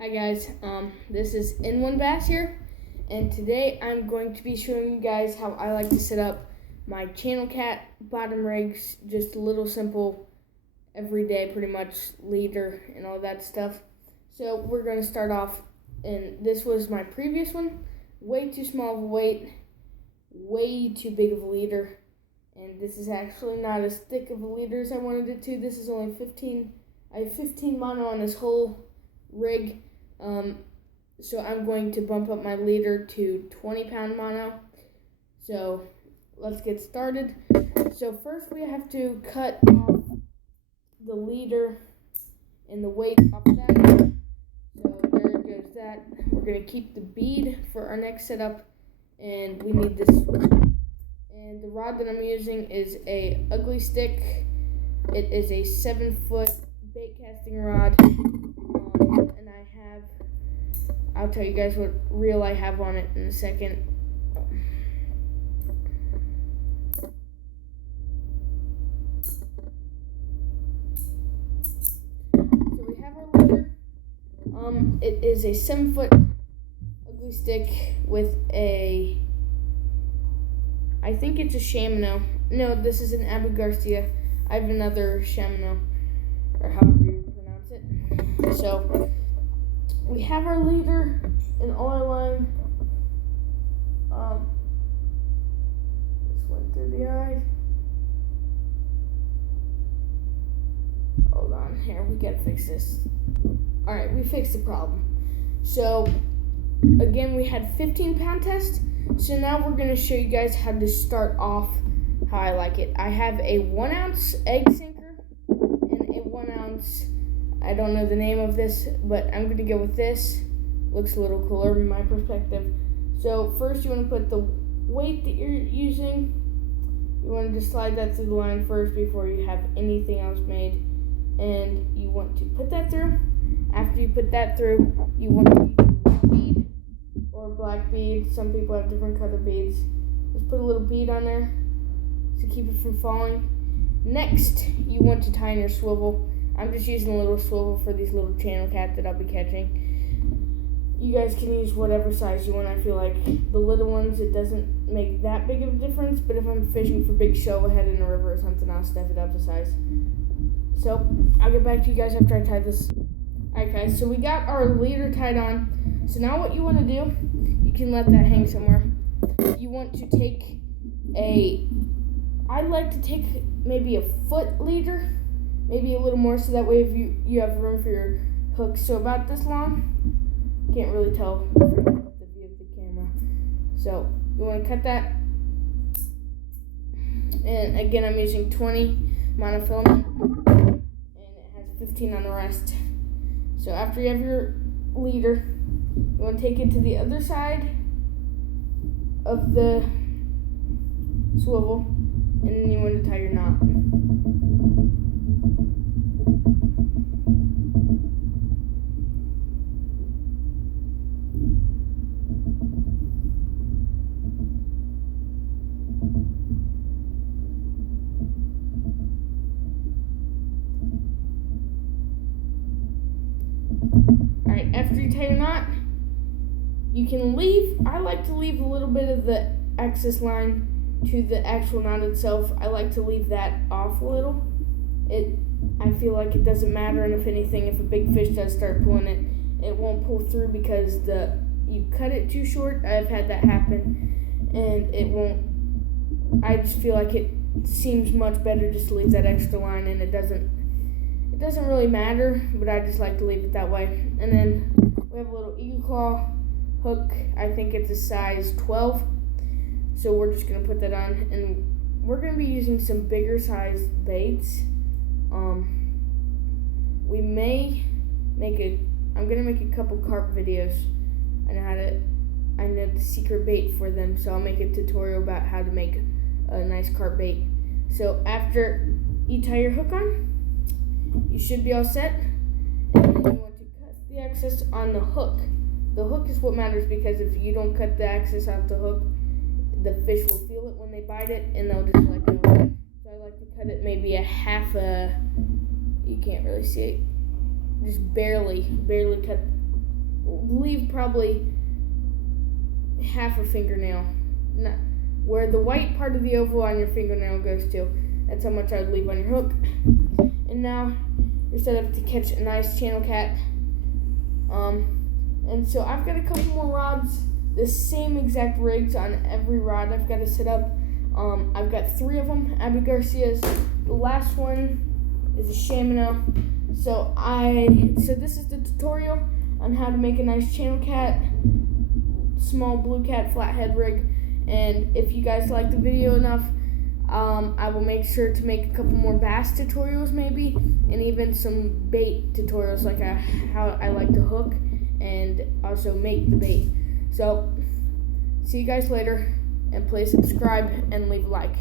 Hi guys, this is N1 Bass here, and today I'm going to be showing you guys how I like to set up my Channel Cat bottom rigs, just a little simple, everyday pretty much leader and all that stuff. So we're going to start off, and this was my previous one, way too small of a weight, way too big of a leader, and this is actually not as thick of a leader as I wanted it to. This is only 15, I have 15 mono on this whole rig. So I'm going to bump up my leader to 20-pound mono. So let's get started. So first we have to cut off the leader and the weight off that. So there goes that. We're going to keep the bead for our next setup, and we need this. And the rod that I'm using is a Ugly Stick. It is a 7-foot bait casting rod. And I'll tell you guys what reel I have on it in a second. So we have our leader. It is a 7-foot Ugly Stick with I think it's a Shimano. No, this is an Abu Garcia. I have another Shimano, or however you pronounce it. So we have our leader and oil line. This went through the eye. Hold on, here, we gotta fix this. Alright, we fixed the problem. So, again, we had 15-pound test. So now we're gonna show you guys how to start off how I like it. I have a 1-ounce egg sinker and a 1-ounce, I don't know the name of this, but I'm going to go with this. Looks a little cooler in my perspective. So first you want to put the weight that you're using. You want to just slide that through the line first before you have anything else made. And you want to put that through. After you put that through, you want to use a white bead or black bead. Some people have different color beads. Just put a little bead on there to keep it from falling. Next, you want to tie in your swivel. I'm just using a little swivel for these little channel cat that I'll be catching. You guys can use whatever size you want. I feel like the little ones, it doesn't make that big of a difference, but if I'm fishing for big shovelhead in a river or something, I'll step it up a size. So I'll get back to you guys after I tie this. Alright guys, so we got our leader tied on. So now what you want to do, you can let that hang somewhere. You want to take I like to take maybe a foot leader, maybe a little more, so that way if you have room for your hook. So about this long. Can't really tell from the view of the camera. So you want to cut that. And again, I'm using 20 monofilament, and it has 15 on the rest. So after you have your leader, you want to take it to the other side of the swivel, and then you want to tie your knot. Alright, after you tie your knot, you can I like to leave a little bit of the excess line to the actual knot itself. I like to leave that off a little. I feel like it doesn't matter, and if anything, if a big fish does start pulling it, it won't pull through because you cut it too short. I've had that happen, and it won't. I just feel like it seems much better just to leave that extra line, and it doesn't really matter, but I just like to leave it that way. And then we have a little Eagle Claw hook. I think it's a size 12. So we're just going to put that on, and we're going to be using some bigger size baits. I'm going to make a couple carp videos. I know the secret bait for them, so I'll make a tutorial about how to make a nice carp bait. So after you tie your hook on, you should be all set. And then you want to cut the excess on the hook. The hook is what matters, because if you don't cut the excess off the hook, the fish will feel it when they bite it, and they'll just let go. So I like to cut it maybe a you can't really see it, just barely cut leave probably half a fingernail, where the white part of the oval on your fingernail goes to. That's how much I'd leave on your hook. And now you're set up to catch a nice channel cat. And so I've got a couple more rods, the same exact rigs on every rod I've got to set up. I've got 3 of them, Abu Garcia's. The last one is a Shimano. So this is the tutorial on how to make a nice channel cat, small blue cat flathead rig. And if you guys like the video enough, I will make sure to make a couple more bass tutorials maybe, and even some bait tutorials, like how I like to hook and also make the bait. So see you guys later, and please subscribe and leave a like.